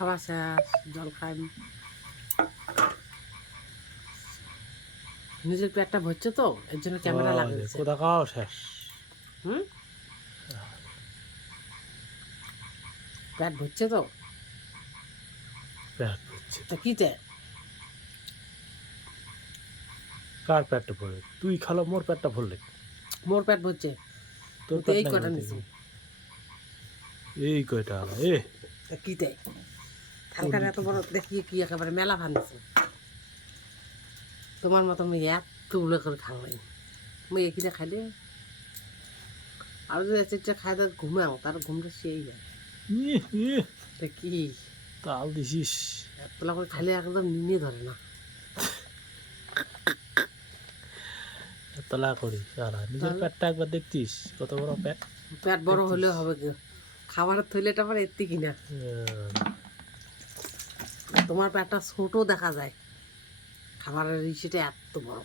খাওয়া শেষ জল খাই। নিজের পেটটা ভরছে তো এর জন্য ক্যামেরা লাগিয়েছে। কোথা খাওয়া শেষ। হুম? পেট ভরছে তো? পেট পড়ছে তা কিতে? কার পেটটা পড়ে তুই খালো মোর পেটটা ভরলে। মোর পেট ভরছে। তোর তো এই কটা নিছি এই কয়টা? এ। কিতে? থালকার এত বড় দেখিয়ে কি একেবারে মেলা ভাঙছে। তোমার মতো মেয়ে এতগুলো করে খাং নাই মেয়ে কিনে খাইলে? আর যদি চারটে খাই তার ঘুমাও তার ঘুমটা সেই যায় কি? তাল দিছিস। এতলা করে খাইলে একদম নিয়ে ধরে না। করি সারা নিজের পেটটা একবার দেখছিস কত বড় পেট। পেট বড় হলেও হবে কি খাবারের থইলেটা আবার এত্তি কিনা তোমার পেটটা ছোট দেখা যায়। খাবারের ইসেটা এত বড়।